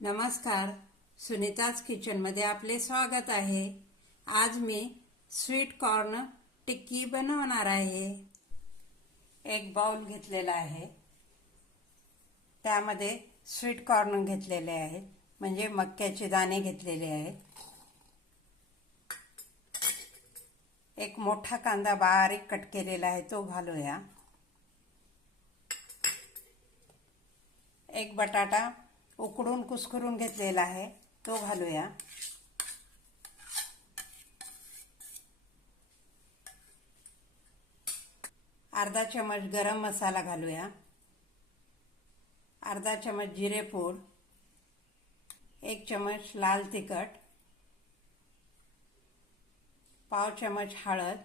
नमस्कार. सुनीताज किचनमध्ये आपले स्वागत आहे. आज मी स्वीट कॉर्न टिक्की बनवणार आहे. एक बाउल घेतलेला आहे. त्यामध्ये स्वीट कॉर्न घेतलेले आहेत. म्हणजे मक्याचे दाणे घेतलेले आहेत. एक मोठा कांदा बारीक कट केलेला आहे तो घालूया. एक बटाटा उकडून कुस्करून घेतलेला आहे. तो घालूया. अर्धा चमच गरम मसाला घालूया. अर्धा चमच जिरेपूड एक चमच लाल तिखट. पाव चमच हळद.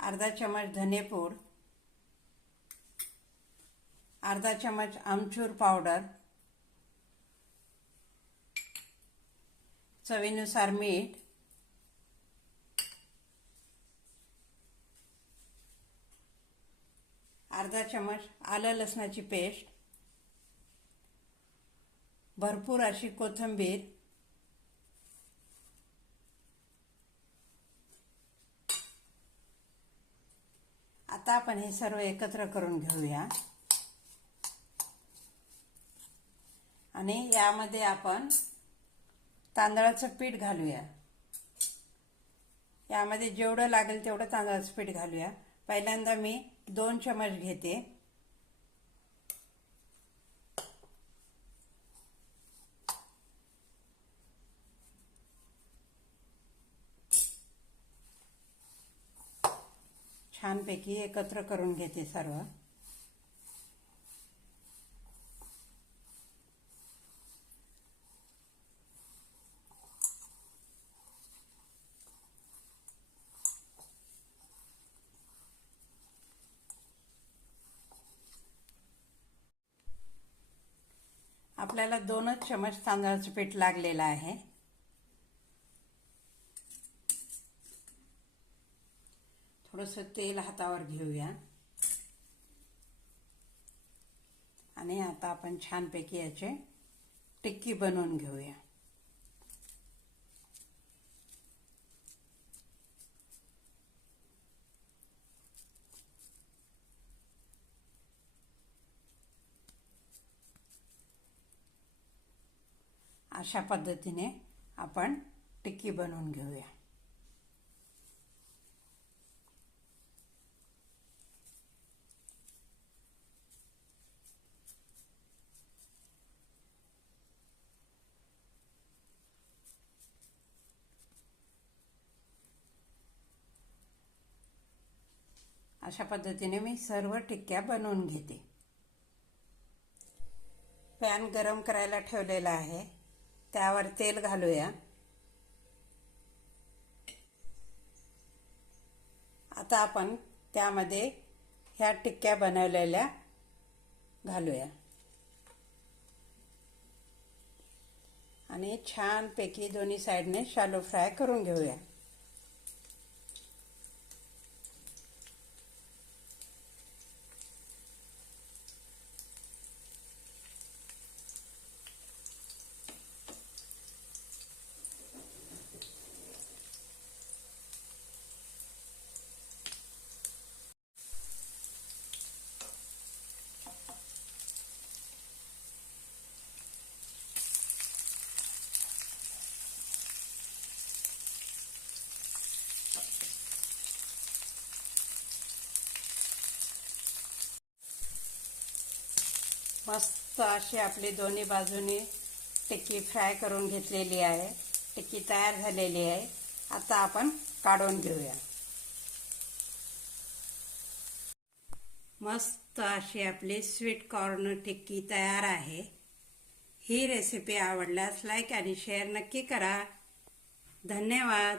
अर्धा चमच धनेपूड अर्धा चमच आमचूर पावडर. चवीनुसार मीठ. अर्धा चमच आलं लसणाची पेस्ट. भरपूर अशी कोथिंबीर. आता आपण हे सर्व एकत्र करून घेऊया. आणि यामध्ये आपण तांदळाचं पीठ घालूया. यामध्ये जेवढं लागेल तेवढं तांदळाचं पीठ घालूया. पहिल्यांदा मी दोन चमच घेते. छानपैकी एकत्र करून घेते सर्व. आपल्याला दोनच चमच तांदळाचं पीठ लागलेलं आहे. थोडंसं तेल हातावर घेऊया. आणि आता आपण छानपैकी याचे टिक्की बनवून घेऊया. अशा पद्धतीने आपण टिक्की बनवून घेऊया. अशा पद्धतीने मी सर्व टिक्क्या बनवून घेते. पॅन गरम करायला ठेवलेला आहे. त्यावर तेल घालूया. आता आपण त्यामध्ये ह्या टिक्क्या बनवलेल्या घालूया. आणि छानपैकी दोन्ही साईडने शालो फ्राय करून घेऊया. मस्त अशी आपली दोन्ही बाजूनी टिक्की फ्राय करून घेतलेली आहे. टिक्की तयार झालेली आहे. आता आपण काढून घेऊया. मस्त अशी आपली स्वीट कॉर्न टिक्की तयार आहे. ही रेसिपी आवडल्यास लाईक आणि शेअर नक्की करा. धन्यवाद.